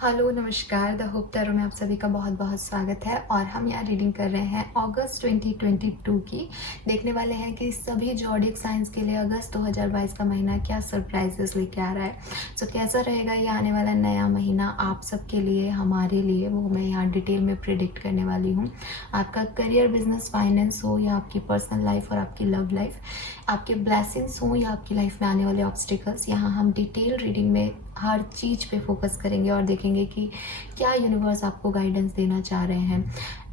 Hello, नमस्कार। The hope tarot में आप सभी का बहुत बहुत स्वागत है और हम यहाँ रीडिंग कर रहे हैं अगस्त 2022 की। देखने वाले हैं कि सभी ज़ोडिएक साइंस के लिए अगस्त 2022 का महीना क्या सरप्राइजेस लेके आ रहा है। सो कैसा रहेगा ये आने वाला नया महीना आप सबके लिए, हमारे लिए, वो मैं यहाँ डिटेल में प्रिडिक्ट करने वाली हूँ। आपका करियर, बिजनेस, फाइनेंस हो या आपकी पर्सनल लाइफ और आपकी लव लाइफ, आपके ब्लेसिंग्स हो या आपकी लाइफ में आने वाले ऑब्स्टिकल्स, यहाँ हम डिटेल रीडिंग में हर चीज़ पे फोकस करेंगे और देखेंगे कि क्या यूनिवर्स आपको गाइडेंस देना चाह रहे हैं।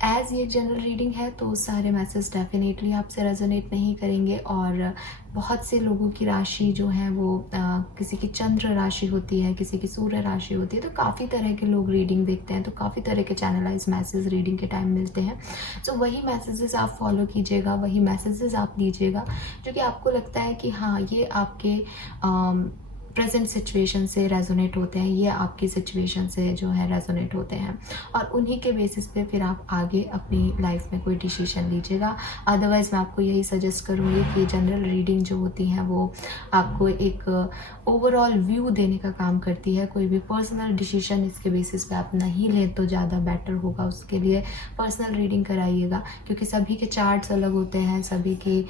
एज ये जनरल रीडिंग है तो सारे मैसेज डेफिनेटली आपसे रेजोनेट नहीं करेंगे और बहुत से लोगों की राशि जो है वो किसी की चंद्र राशि होती है, किसी की सूर्य राशि होती है, तो काफ़ी तरह के लोग रीडिंग देखते हैं, तो काफ़ी तरह के चैनलाइज मैसेज रीडिंग के टाइम मिलते हैं। सो वही मैसेजेस आप फॉलो कीजिएगा, वही मैसेजेस आप लीजिएगा जो कि आपको लगता है कि हाँ ये आपके प्रेजेंट सिचुएशन से रेजोनेट होते हैं, ये आपकी सिचुएशन से जो है रेजोनेट होते हैं और उन्हीं के बेसिस पे फिर आप आगे अपनी लाइफ में कोई डिसीजन लीजिएगा। अदरवाइज़ मैं आपको यही सजेस्ट करूँगी कि जनरल रीडिंग जो होती हैं वो आपको एक ओवरऑल व्यू देने का काम करती है। कोई भी पर्सनल डिसीजन इसके बेसिस पे आप नहीं लें तो ज़्यादा बेटर होगा। उसके लिए पर्सनल रीडिंग कराइएगा क्योंकि सभी के चार्ट्स अलग होते हैं, सभी की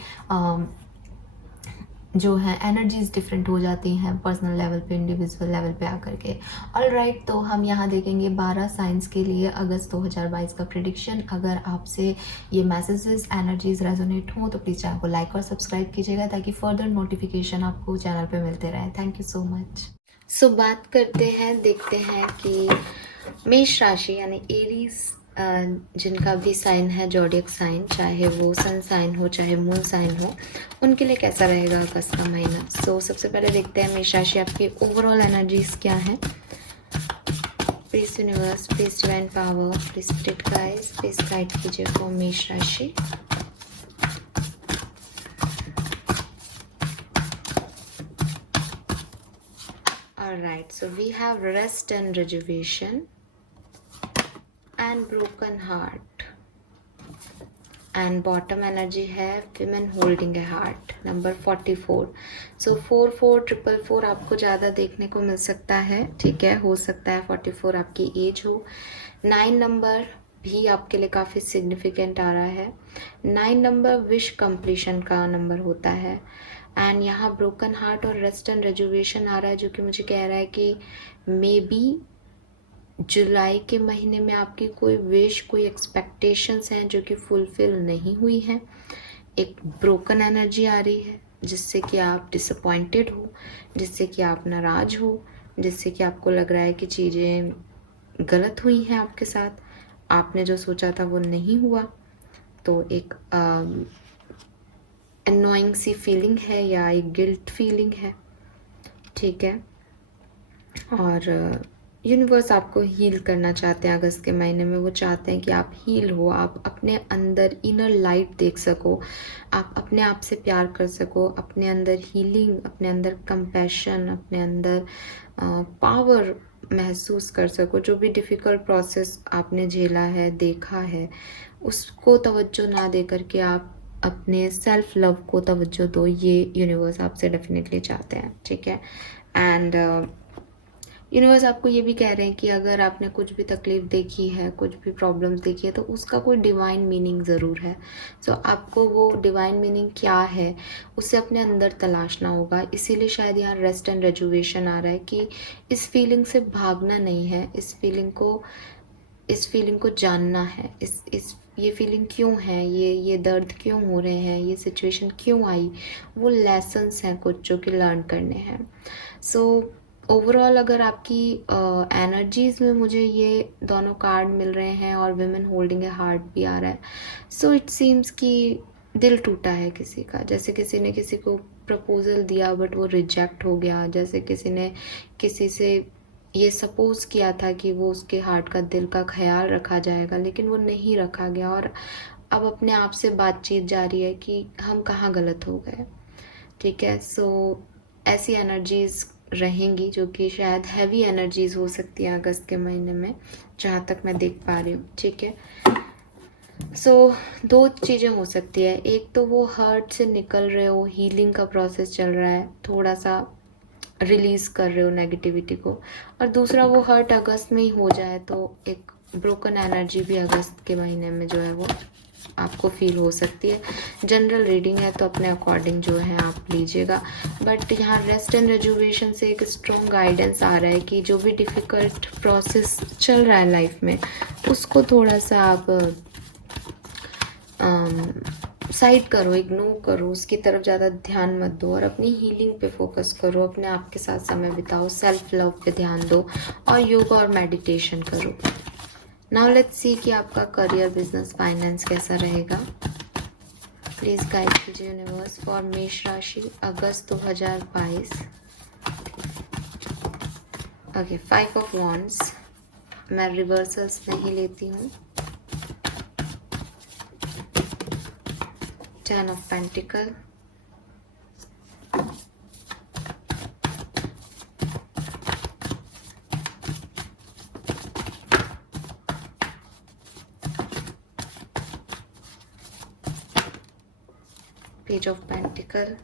जो है एनर्जीज डिफरेंट हो जाती हैं पर्सनल लेवल पे, इंडिविजुअल लेवल पे आकर के। ऑल राइट, तो हम यहाँ देखेंगे 12 साइंस के लिए अगस्त 2022 का प्रिडिक्शन। अगर आपसे ये मैसेजेस, एनर्जीज रेजोनेट हो तो प्लीज़ चैनल को लाइक और सब्सक्राइब कीजिएगा ताकि फर्दर नोटिफिकेशन आपको चैनल पे मिलते रहे। Thank you so much. So बात करते हैं, देखते हैं कि मेष राशि यानी एरीज जिनका भी साइन है ज़ोडिएक साइन, चाहे वो सन साइन हो चाहे मून साइन हो, उनके लिए कैसा रहेगा अगस्त का महीना। सो सबसे पहले देखते हैं मेष राशि आपकी ओवरऑल एनर्जीज क्या है। Please universe, please divine power, please spirit guides, please guide कीजिए फॉर मेष राशि। Alright, so we have rest and rejuvenation and broken heart, and bottom energy है women holding a heart, number 44. so 4444 आपको ज़्यादा देखने को मिल सकता है, ठीक है, हो सकता है 44 आपकी एज हो। 9 नंबर भी आपके लिए काफ़ी सिग्निफिकेंट आ रहा है। 9 नंबर विश कंप्लीशन का नंबर होता है एंड यहाँ ब्रोकन हार्ट और रेस्ट एंड रेजुवेशन आ रहा है जो कि मुझे कह रहा है कि मे बी जुलाई के महीने में आपकी कोई विश, कोई एक्सपेक्टेशंस हैं जो कि फुलफिल नहीं हुई हैं। एक ब्रोकन एनर्जी आ रही है जिससे कि आप डिसअपॉइंटेड हो, जिससे कि आप नाराज हो, जिससे कि आपको लग रहा है कि चीज़ें गलत हुई हैं आपके साथ, आपने जो सोचा था वो नहीं हुआ। तो एक अननोइंग सी फीलिंग है या एक गिल्ट फीलिंग है, ठीक है। और यूनिवर्स आपको हील करना चाहते हैं अगस्त के महीने में। वो चाहते हैं कि आप हील हो, आप अपने अंदर इनर लाइट देख सको, आप अपने आप से प्यार कर सको, अपने अंदर हीलिंग, अपने अंदर कंपैशन, अपने अंदर पावर महसूस कर सको। जो भी डिफ़िकल्ट प्रोसेस आपने झेला है, देखा है, उसको तवज्जो ना दे करके आप अपने सेल्फ लव को तवज्जो दो। ये यूनिवर्स आपसे डेफिनेटली चाहते हैं, ठीक है। एंड यूनिवर्स आपको ये भी कह रहे हैं कि अगर आपने कुछ भी तकलीफ देखी है, कुछ भी प्रॉब्लम्स देखी है, तो उसका कोई डिवाइन मीनिंग ज़रूर है। सो आपको वो डिवाइन मीनिंग क्या है उसे अपने अंदर तलाशना होगा। इसीलिए शायद यहाँ रेस्ट एंड रेजुवेशन आ रहा है कि इस फीलिंग से भागना नहीं है, इस फीलिंग को जानना है। ये फीलिंग क्यों है, ये दर्द क्यों हो रहे हैं, ये सिचुएशन क्यों आई, वो लेसन्स हैं कुछ जो कि लर्न करने हैं। सो ओवरऑल अगर आपकी एनर्जीज़ में मुझे ये दोनों कार्ड मिल रहे हैं और विमेन होल्डिंग ए हार्ट भी आ रहा है, सो इट सीम्स कि दिल टूटा है किसी का। जैसे किसी ने किसी को प्रपोजल दिया बट वो रिजेक्ट हो गया, जैसे किसी ने किसी से ये सपोज किया था कि वो उसके हार्ट का, दिल का ख्याल रखा जाएगा, लेकिन वो नहीं रखा गया और अब अपने आप से बातचीत जारी है कि हम कहाँ गलत हो गए, ठीक है। सो ऐसी एनर्जीज़ रहेंगी जो कि शायद हैवी एनर्जीज़ हो सकती है अगस्त के महीने में, जहाँ तक मैं देख पा रही हूँ, ठीक है। सो दो चीज़ें हो सकती है, एक तो वो हर्ट से निकल रहे हो, हीलिंग का प्रोसेस चल रहा है, थोड़ा सा रिलीज़ कर रहे हो नेगेटिविटी को, और दूसरा वो हर्ट अगस्त में ही हो जाए तो एक ब्रोकन एनर्जी भी अगस्त के महीने में जो है वो आपको फील हो सकती है। जनरल रीडिंग है तो अपने अकॉर्डिंग जो है आप लीजिएगा, बट यहाँ रेस्ट एंड रेजुवेशन से एक स्ट्रॉन्ग गाइडेंस आ रहा है कि जो भी डिफ़िकल्ट प्रोसेस चल रहा है लाइफ में उसको थोड़ा सा आप साइड करो, इग्नोर करो, उसकी तरफ ज़्यादा ध्यान मत दो और अपनी हीलिंग पे फोकस करो, अपने आप के साथ समय बिताओ, सेल्फ लव पे ध्यान दो और योगा और मेडिटेशन करो। नाउ लेट्स सी कि आपका करियर, बिजनेस, फाइनेंस कैसा रहेगा। प्लीज गाइड कीजिए यूनिवर्स फॉर मेष राशि अगस्त 2022। ओके, 5 ऑफ वॉन्ड्स, मैं रिवर्सल्स नहीं लेती हूँ। 10 of pentacle, page of pentacle,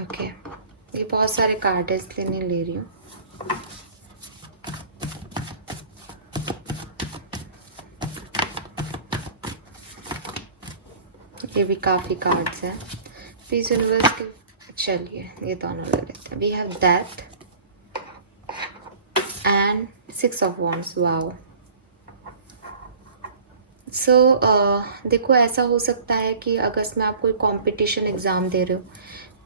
okay, ये बहुत सारे कार्ड है इसलिए नहीं ले रही हूँ। ये भी काफ़ी कार्ड्स हैं। प्लीज यूनिवर्स के, चलिए ये दोनों ले लेते हैं। We have that and 6 of wands. Wow. So देखो, ऐसा हो सकता है कि अगस्त में आप कोई कंपटीशन एग्ज़ाम दे रहे हो,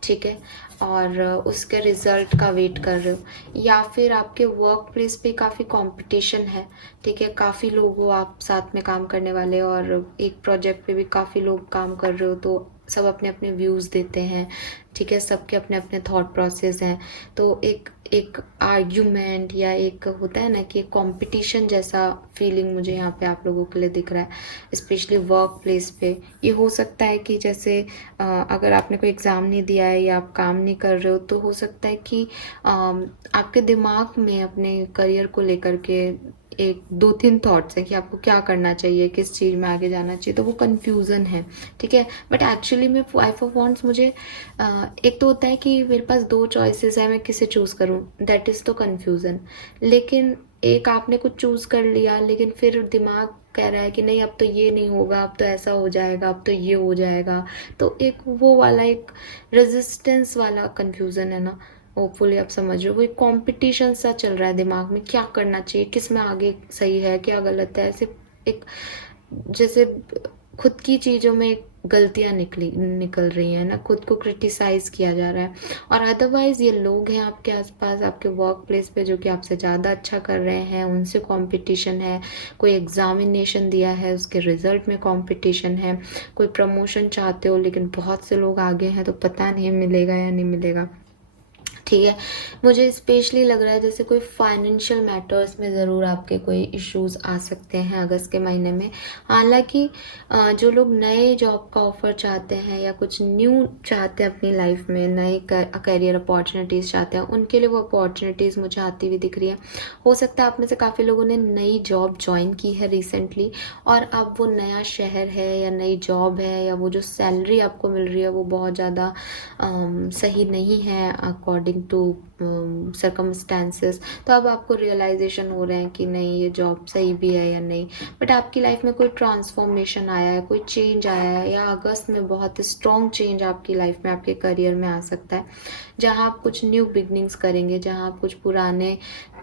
ठीक है, और उसके रिज़ल्ट का वेट कर रहे हो, या फिर आपके वर्क प्लेस पे काफ़ी कंपटीशन है, ठीक है, काफ़ी लोग हो आप साथ में काम करने वाले और एक प्रोजेक्ट पे भी काफ़ी लोग काम कर रहे हो, तो सब अपने अपने व्यूज़ देते हैं, ठीक है, सबके अपने अपने थॉट प्रोसेस हैं, तो एक आर्ग्यूमेंट या एक होता है ना कि एक कंपटीशन जैसा फीलिंग मुझे यहाँ पे आप लोगों के लिए दिख रहा है, स्पेशली वर्क प्लेस पे। ये हो सकता है कि जैसे अगर आपने कोई एग्ज़ाम नहीं दिया है या आप काम नहीं कर रहे हो तो हो सकता है कि आपके दिमाग में अपने करियर को लेकर के 1-2-3 थॉट्स हैं कि आपको क्या करना चाहिए, किस चीज़ में आगे जाना चाहिए, तो वो कन्फ्यूज़न है, ठीक है। बट एक्चुअली में 5 ऑफ वॉन्ड्स मुझे एक तो होता है कि मेरे पास 2 चॉइसेस है, मैं किसे चूज़ करूँ, दैट इज़ तो कन्फ्यूज़न। लेकिन एक आपने कुछ चूज़ कर लिया लेकिन फिर दिमाग कह रहा है कि नहीं अब तो ये नहीं होगा, अब तो ऐसा हो जाएगा, अब तो ये हो जाएगा, तो एक वो वाला एक रेजिस्टेंस वाला कन्फ्यूज़न है ना। होपफुली आप समझ रहे हो, वो एक कॉम्पिटिशन सा चल रहा है दिमाग में, क्या करना चाहिए, किस में आगे सही है, क्या गलत है, ऐसे एक जैसे खुद की चीज़ों में गलतियां निकल रही हैं ना, खुद को क्रिटिसाइज किया जा रहा है। और अदरवाइज ये लोग हैं आपके आसपास, आपके वर्क प्लेस पे, जो कि आपसे ज़्यादा अच्छा कर रहे हैं, उनसे कंपटीशन है, कोई एग्जामिनेशन दिया है उसके रिजल्ट में कंपटीशन है, कोई प्रमोशन चाहते हो लेकिन बहुत से लोग आगे हैं तो पता नहीं मिलेगा या नहीं मिलेगा, ठीक है। मुझे स्पेशली लग रहा है जैसे कोई फाइनेंशियल मैटर्स में ज़रूर आपके कोई इश्यूज आ सकते हैं अगस्त के महीने में। हालांकि जो लोग नए जॉब का ऑफर चाहते हैं या कुछ न्यू चाहते हैं अपनी लाइफ में, नए करियर अपॉर्चुनिटीज़ चाहते हैं, उनके लिए वो अपॉर्चुनिटीज़ मुझे आती हुई दिख रही है। हो सकता है आप में से काफ़ी लोगों ने नई जॉब ज्वाइन की है रिसेंटली, और अब वो नया शहर है या नई जॉब है या वो जो सैलरी आपको मिल रही है वो बहुत ज़्यादा सही नहीं है अकॉर्डिंग टू सर्कमस्टेंसेस, तो अब आपको रियलाइजेशन हो रहा है कि नहीं ये जॉब सही भी है या नहीं। बट आपकी लाइफ में कोई ट्रांसफॉर्मेशन आया है, कोई चेंज आया है, या अगस्त में बहुत स्ट्रॉन्ग चेंज आपकी लाइफ में, आपके करियर में आ सकता है, जहाँ आप कुछ न्यू बिगनिंग्स करेंगे, जहाँ आप कुछ पुराने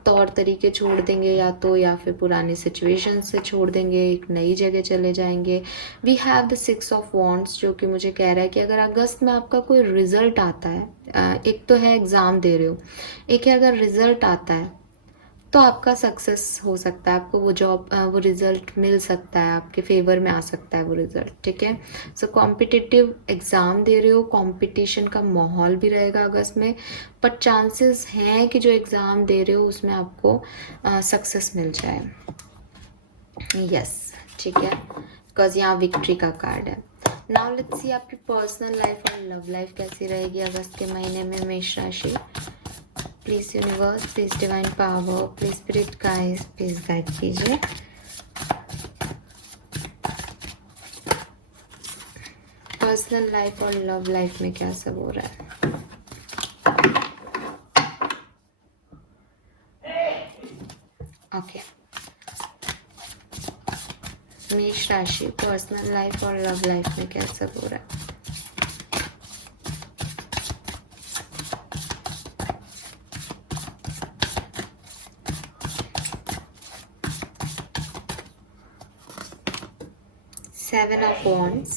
तौर तरीके छोड़ देंगे या फिर पुरानी सिचुएशन से छोड़ देंगे, एक नई जगह चले जाएंगे। We have the 6 of wands, जो कि मुझे कह रहा है कि अगर अगस्त में आपका कोई रिजल्ट आता है, एक तो है एग्ज़ाम दे रहे हो, एक है अगर रिजल्ट आता है तो आपका सक्सेस हो सकता है, आपको वो जॉब वो रिज़ल्ट मिल सकता है, आपके फेवर में आ सकता है वो रिज़ल्ट, ठीक है। सो कॉम्पिटिटिव एग्ज़ाम दे रहे हो, कंपटीशन का माहौल भी रहेगा अगस्त में, बट चांसेस हैं कि जो एग्ज़ाम दे रहे हो उसमें आपको सक्सेस मिल जाए, यस, ठीक है, बिकॉज यहाँ विक्ट्री का कार्ड है। नाउ लेट्स सी आपकी पर्सनल लाइफ और लव लाइफ कैसी रहेगी अगस्त के महीने में मेष राशि। Please universe, please divine power, please spirit guides, please guide कीजिए। पर्सनल लाइफ और लव लाइफ में क्या सब हो रहा है। ओके, मेष राशि, पर्सनल लाइफ और लव लाइफ में क्या सब हो रहा है। Seven of Wands,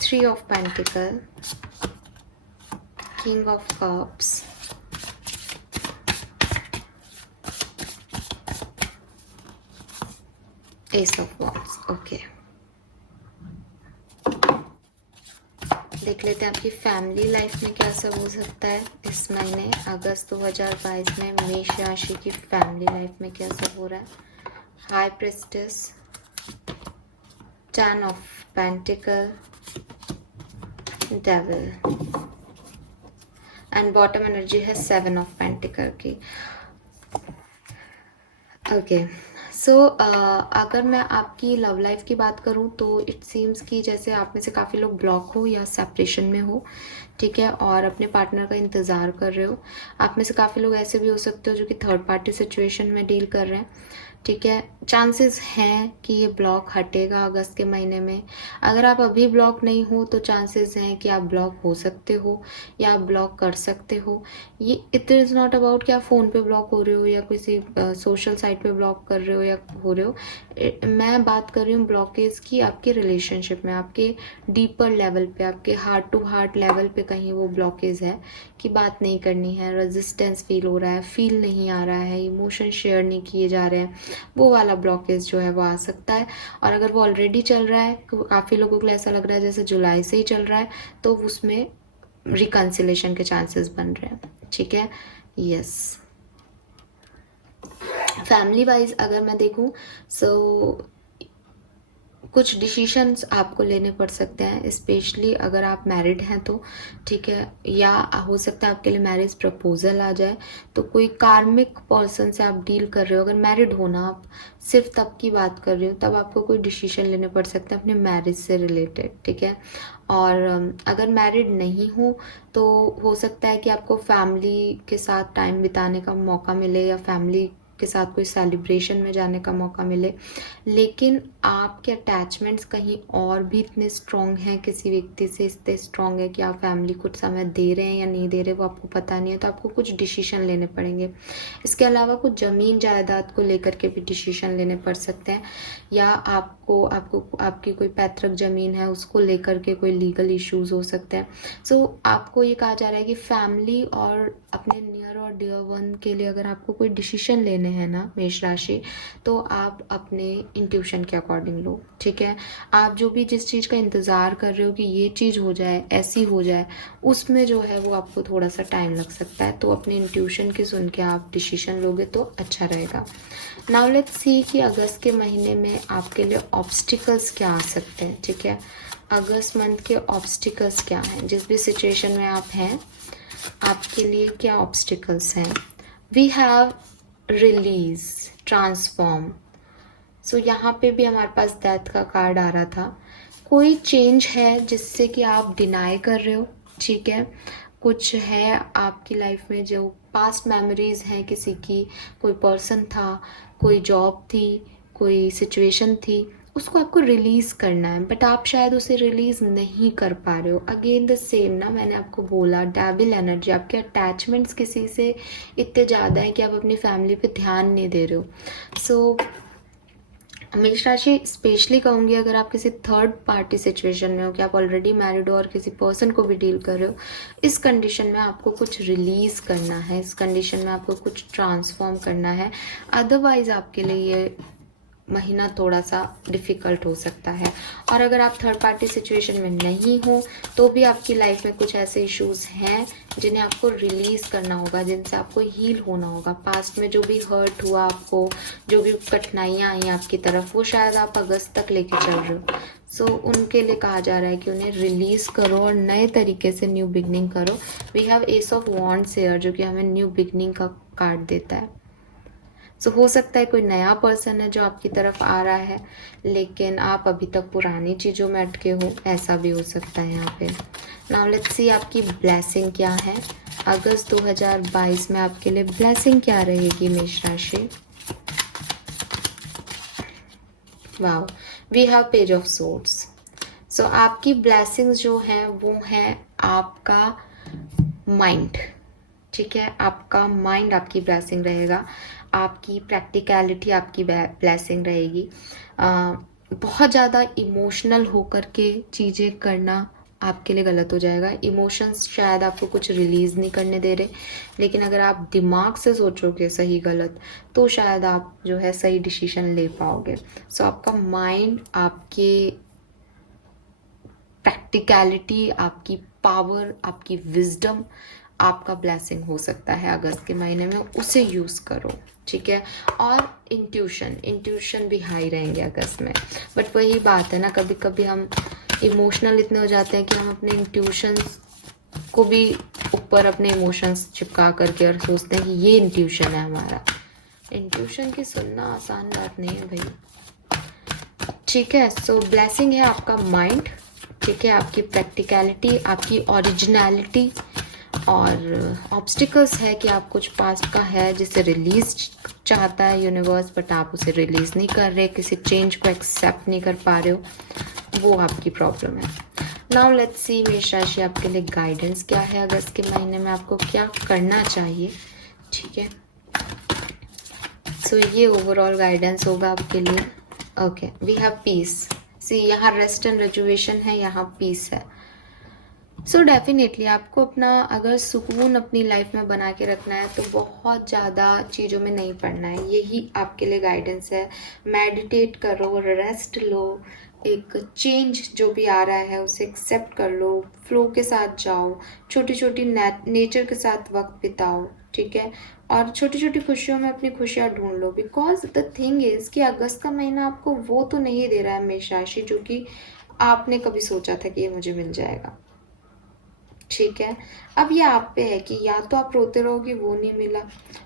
Three of Pentacles, King of Cups, Ace of Wands। Okay, देख लेते हैं आपकी फैमिली लाइफ में क्या सब हो सकता है इस महीने अगस्त 2022 में। मेष राशि की फैमिली लाइफ में क्या सब हो रहा है। High prestige, ten of pentacle, devil and bottom energy है सेवन ऑफ पेंटिकल की। ओके, सो अगर मैं आपकी लव लाइफ की बात करूं तो इट सीम्स कि जैसे आप में से काफ़ी लोग ब्लॉक हो या सेपरेशन में हो, ठीक है, और अपने पार्टनर का इंतज़ार कर रहे हो। आप में से काफ़ी लोग ऐसे भी हो सकते हो जो कि थर्ड पार्टी सिचुएशन में डील कर रहे हैं, ठीक है। चांसेस हैं कि ये ब्लॉक हटेगा अगस्त के महीने में। अगर आप अभी ब्लॉक नहीं हो तो चांसेस हैं कि आप ब्लॉक हो सकते हो या आप ब्लॉक कर सकते हो। ये इट इज़ नॉट अबाउट कि आप फ़ोन पे ब्लॉक हो रहे हो या किसी सोशल साइट पे ब्लॉक कर रहे हो या हो रहे हो। मैं बात कर रही हूँ ब्लॉकेज की आपके रिलेशनशिप में, आपके डीपर लेवल पे, आपके हार्ट टू हार्ट लेवल पे कहीं वो ब्लॉकेज है कि बात नहीं करनी है, रेजिस्टेंस फील हो रहा है, फील नहीं आ रहा है, इमोशन शेयर नहीं किए जा रहे हैं, वो वाला ब्लॉकेज जो है वो आ सकता है। और अगर वो ऑलरेडी चल रहा है, काफ़ी लोगों को ऐसा लग रहा है जैसे जुलाई से ही चल रहा है, तो उसमें रिकन्सिलेशन के चांसेस बन रहे हैं, ठीक है। यस, फैमिली वाइज अगर मैं देखूं सो कुछ डिसीशंस आपको लेने पड़ सकते हैं, स्पेशली अगर आप मैरिड हैं तो, ठीक है, या हो सकता है आपके लिए मैरिज प्रपोजल आ जाए। तो कोई कार्मिक पर्सन से आप डील कर रहे हो, अगर मैरिड हो ना आप, सिर्फ तब की बात कर रही हो, तब आपको कोई डिसीजन लेने पड़ सकते हैं अपने मैरिज से रिलेटेड, ठीक है। और अगर मैरिड नहीं हो तो हो सकता है कि आपको फैमिली के साथ टाइम बिताने का मौका मिले या फैमिली के साथ कोई सेलिब्रेशन में जाने का मौका मिले, लेकिन आपके अटैचमेंट्स कहीं और भी इतने स्ट्रॉन्ग हैं किसी व्यक्ति से, इतने स्ट्रॉन्ग है कि आप फैमिली कुछ समय दे रहे हैं या नहीं दे रहे वो आपको पता नहीं है, तो आपको कुछ डिसीजन लेने पड़ेंगे। इसके अलावा कुछ ज़मीन जायदाद को लेकर के भी डिसीजन लेने पड़ सकते हैं, या आपको आपकी कोई पैतृक ज़मीन है उसको लेकर के कोई लीगल इश्यूज हो सकते हैं। सो आपको ये कहा जा रहा है कि फैमिली और अपने नियर और डियर वन के लिए अगर आपको कोई डिसीजन लेने हैं ना मेष राशि, तो आप अपने इंट्यूशन के अकॉर्डिंग लो, ठीक है। आप जो भी जिस चीज़ का इंतज़ार कर रहे हो कि ये चीज़ हो जाए, ऐसी हो जाए, उसमें जो है वो आपको थोड़ा सा टाइम लग सकता है। तो अपने इंट्यूशन की सुन के आप डिसीजन लोगे तो अच्छा रहेगा। नाउ लेट्स सी कि अगस्त के महीने में आपके लिए ऑब्स्टिकल्स क्या आ सकते हैं, ठीक है। अगस्त मंथ के ऑब्स्टिकल्स क्या हैं, जिस भी सिचुएशन में आप हैं आपके लिए क्या ऑब्स्टिकल्स हैं। We have release, transform. So यहाँ पे भी हमारे पास डेथ का कार्ड आ रहा था। कोई चेंज है जिससे कि आप डिनाई कर रहे हो, ठीक है। कुछ है आपकी लाइफ में जो पास्ट मेमोरीज हैं किसी की, कोई पर्सन था, कोई जॉब थी, कोई सिचुएशन थी, उसको आपको रिलीज़ करना है, बट आप शायद उसे रिलीज़ नहीं कर पा रहे हो। अगेन द सेम ना, मैंने आपको बोला डेविल एनर्जी, आपके अटैचमेंट्स किसी से इतने ज़्यादा हैं कि आप अपनी फैमिली पे ध्यान नहीं दे रहे हो। सो मेष राशि स्पेशली कहूँगी अगर आप किसी थर्ड पार्टी सिचुएशन में हो, कि आप ऑलरेडी मैरिड हो और किसी पर्सन को भी डील कर रहे हो, इस कंडीशन में आपको कुछ रिलीज़ करना है, इस कंडीशन में आपको कुछ ट्रांसफॉर्म करना है। अदरवाइज़ आपके लिए ये महीना थोड़ा सा डिफ़िकल्ट हो सकता है। और अगर आप थर्ड पार्टी सिचुएशन में नहीं हो तो भी आपकी लाइफ में कुछ ऐसे इश्यूज हैं जिन्हें आपको रिलीज़ करना होगा, जिनसे आपको हील होना होगा। पास्ट में जो भी हर्ट हुआ आपको, जो भी कठिनाइयाँ आई आपकी तरफ, वो शायद आप अगस्त तक लेके चल रहे हो। सो उनके लिए कहा जा रहा है कि उन्हें रिलीज़ करो और नए तरीके से न्यू बिगनिंग करो। We have ace of wands here जो कि हमें न्यू बिगनिंग का कार्ड देता है। सो हो सकता है कोई नया पर्सन है जो आपकी तरफ आ रहा है, लेकिन आप अभी तक पुरानी चीज़ों में अटके हो, ऐसा भी हो सकता है यहाँ पे। नाउ लेट्स सी आपकी ब्लेसिंग क्या है। अगस्त 2022 में आपके लिए ब्लेसिंग क्या रहेगी मेष राशि। Wow, we have page of swords. So आपकी ब्लेसिंग्स जो हैं वो है आपका माइंड। ठीक है, आपका माइंड आपकी ब्लेसिंग रहेगा, आपकी प्रैक्टिकलिटी आपकी ब्लेसिंग रहेगी। बहुत ज़्यादा इमोशनल होकर के चीज़ें करना आपके लिए गलत हो जाएगा। इमोशंस शायद आपको कुछ रिलीज़ नहीं करने दे रहे, लेकिन अगर आप दिमाग से सोचोगे सही गलत, तो शायद आप जो है सही डिसीजन ले पाओगे। सो आपका माइंड, आपके प्रैक्टिकलिटी, आपकी पावर, आपकी विजडम आपका ब्लेसिंग हो सकता है अगस्त के महीने में, उसे यूज़ करो। ठीक है, और इंट्यूशन भी हाई रहेंगे अगस्त में। बट वही बात है ना, कभी कभी हम इमोशनल इतने हो जाते हैं कि हम अपने इंट्यूशंस को भी ऊपर अपने इमोशंस चिपका करके और सोचते हैं कि ये इंट्यूशन है हमारा। इंट्यूशन की सुनना आसान बात नहीं है भाई। ठीक है, सो ब्लेसिंग है आपका माइंड। ठीक है, आपकी प्रैक्टिकलिटी, आपकी ओरिजिनलिटी, और ऑब्स्टिकल्स है कि आप कुछ पास्ट का है जिसे रिलीज चाहता है यूनिवर्स, बट आप उसे रिलीज नहीं कर रहे, किसी चेंज को एक्सेप्ट नहीं कर पा रहे हो, वो आपकी प्रॉब्लम है। नाउ लेट्स सी मेष राशि आपके लिए गाइडेंस क्या है अगस्त के महीने में, आपको क्या करना चाहिए। ठीक है, सो ये ओवरऑल गाइडेंस होगा आपके लिए। Okay, we have peace. See, यहाँ रेस्ट एंड रिजुवेशन है, यहाँ पीस है। सो डेफिनेटली आपको अपना अगर सुकून अपनी लाइफ में बना के रखना है तो बहुत ज़्यादा चीज़ों में नहीं पड़ना है, यही आपके लिए गाइडेंस है। मेडिटेट करो, रेस्ट लो, एक चेंज जो भी आ रहा है उसे एक्सेप्ट कर लो, फ्लो के साथ जाओ, छोटी छोटी नेचर के साथ वक्त बिताओ। ठीक है, और छोटी छोटी खुशियों में अपनी खुशियाँ ढूंढ लो। बिकॉज द थिंग इज़ कि अगस्त का महीना आपको वो तो नहीं दे रहा है मेष राशि जो कि आपने कभी सोचा था कि ये मुझे मिल जाएगा। ठीक है, अब ये आप पे है कि या तो आप रोते रहो कि वो नहीं मिला,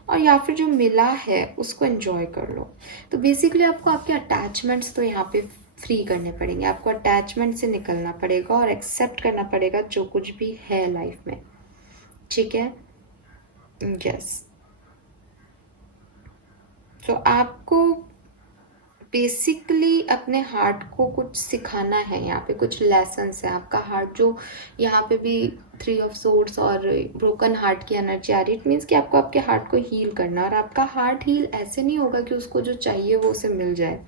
और या फिर जो मिला है उसको एंजॉय कर लो। तो बेसिकली आपको आपके अटैचमेंट्स तो यहाँ पे फ्री करने पड़ेंगे, आपको अटैचमेंट से निकलना पड़ेगा और एक्सेप्ट करना पड़ेगा जो कुछ भी है लाइफ में। ठीक है, यस। तो आपको बेसिकली अपने हार्ट को कुछ सिखाना है, यहाँ पे कुछ लेसन्स है। आपका हार्ट जो यहाँ पे भी 3 ऑफ सोर्ड्स और ब्रोकन हार्ट की एनर्जी आ रही, इट मीन्स कि आपको आपके हार्ट को हील करना, और आपका हार्ट हील ऐसे नहीं होगा कि उसको जो चाहिए वो उसे मिल जाए,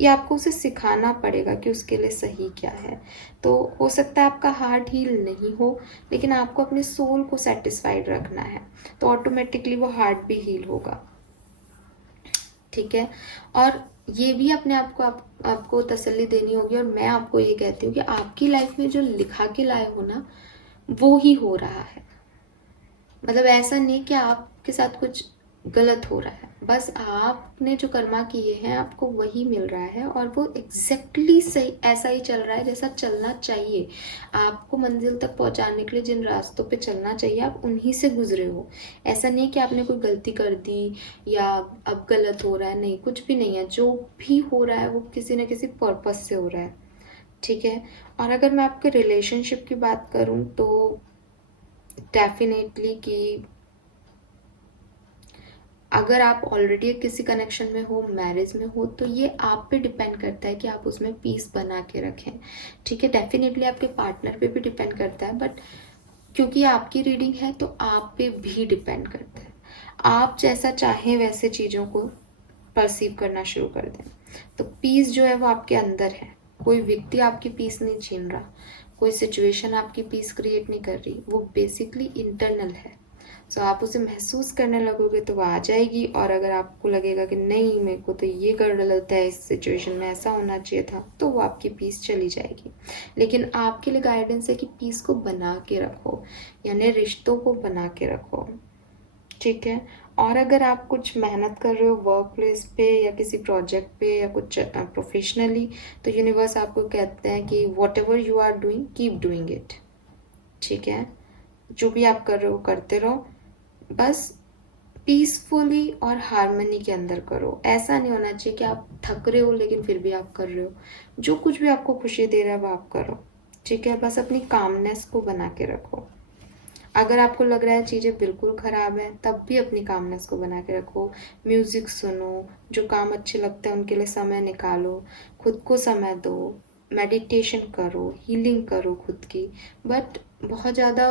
ये आपको उसे सिखाना पड़ेगा कि उसके लिए सही क्या है। तो हो सकता है आपका हार्ट हील नहीं हो, लेकिन आपको अपने सोल को सेटिस्फाइड रखना है, तो ऑटोमेटिकली वो हार्ट भी हील होगा। ठीक है, और ये भी अपने आप को आपको तसल्ली देनी होगी, और मैं आपको ये कहती हूँ कि आपकी लाइफ में जो लिखा के लाए हो ना, वो ही हो रहा है। मतलब ऐसा नहीं कि आपके साथ कुछ गलत हो रहा है, बस आपने जो कर्मा किए हैं आपको वही मिल रहा है, और वो एग्जैक्टली सही ऐसा ही चल रहा है जैसा चलना चाहिए। आपको मंजिल तक पहुंचाने के लिए जिन रास्तों पे चलना चाहिए आप उन्हीं से गुजरे हो। ऐसा नहीं कि आपने कोई गलती कर दी या अब गलत हो रहा है, नहीं, कुछ भी नहीं है। जो भी हो रहा है वो किसी न किसी पर्पस से हो रहा है। ठीक है, और अगर मैं आपके रिलेशनशिप की बात करूँ तो डेफिनेटली कि अगर आप ऑलरेडी किसी कनेक्शन में हो, मैरिज में हो, तो ये आप पे डिपेंड करता है कि आप उसमें पीस बना के रखें। ठीक है, डेफिनेटली आपके पार्टनर पे भी डिपेंड करता है, बट क्योंकि आपकी रीडिंग है तो आप पे भी डिपेंड करता है। आप जैसा चाहें वैसे चीज़ों को परसीव करना शुरू कर दें। तो पीस जो है वो आपके अंदर है, कोई व्यक्ति आपकी पीस नहीं छीन रहा, कोई सिचुएशन आपकी पीस क्रिएट नहीं कर रही, वो बेसिकली इंटरनल है। सो आप उसे महसूस करने लगोगे तो वो आ जाएगी, और अगर आपको लगेगा कि नहीं मेरे को तो ये गलत है, इस सिचुएशन में ऐसा होना चाहिए था, तो वो आपकी पीस चली जाएगी। लेकिन आपके लिए गाइडेंस है कि पीस को बना के रखो, यानी रिश्तों को बना के रखो। ठीक है, और अगर आप कुछ मेहनत कर रहे हो वर्क प्लेस पे या किसी प्रोजेक्ट पे या कुछ प्रोफेशनली, तो यूनिवर्स आपको कहते हैं कि whatever you are doing keep doing it. ठीक है, जो भी आप कर रहे हो करते रहो, बस पीसफुली और हार्मनी के अंदर करो। ऐसा नहीं होना चाहिए कि आप थक रहे हो लेकिन फिर भी आप कर रहे हो। जो कुछ भी आपको खुशी दे रहा है वो आप करो, ठीक है। बस अपनी कामनेस को बना के रखो। अगर आपको लग रहा है चीज़ें बिल्कुल ख़राब हैं तब भी अपनी कामनेस को बना के रखो। म्यूज़िक सुनो, जो काम अच्छे लगते हैं उनके लिए समय निकालो, खुद को समय दो, मेडिटेशन करो, हीलिंग करो खुद की। बट बहुत ज़्यादा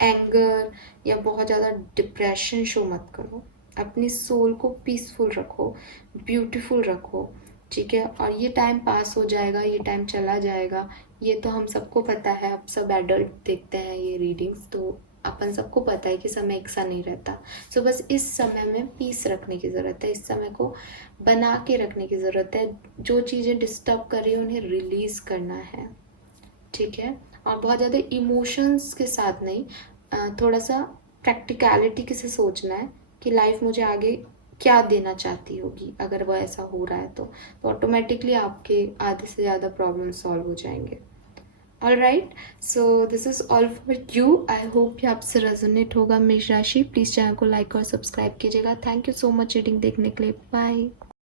एंगर या बहुत ज़्यादा डिप्रेशन शो मत करो। अपनी सोल को पीसफुल रखो, ब्यूटीफुल रखो, ठीक है। और ये टाइम पास हो जाएगा, ये टाइम चला जाएगा, ये तो हम सबको पता है। अब सब एडल्ट देखते हैं ये रीडिंग्स, तो अपन सबको पता है कि समय एक सा नहीं रहता। सो बस इस समय में पीस रखने की ज़रूरत है, इस समय को बना के रखने की ज़रूरत है। जो चीज़ें डिस्टर्ब कर रही है उन्हें रिलीज़ करना है, ठीक है। और बहुत ज़्यादा इमोशंस के साथ नहीं, थोड़ा सा प्रैक्टिकलिटी से सोचना है कि लाइफ मुझे आगे क्या देना चाहती होगी। अगर वो ऐसा हो रहा है तो ऑटोमेटिकली आपके आधे से ज़्यादा प्रॉब्लम सॉल्व हो जाएंगे। All right, so this is all for you. I hope ये आपसे रेजोनेट होगा मेष राशि। प्लीज़ चैनल को लाइक और सब्सक्राइब कीजिएगा। Thank you so much reading देखने के लिए। बाय।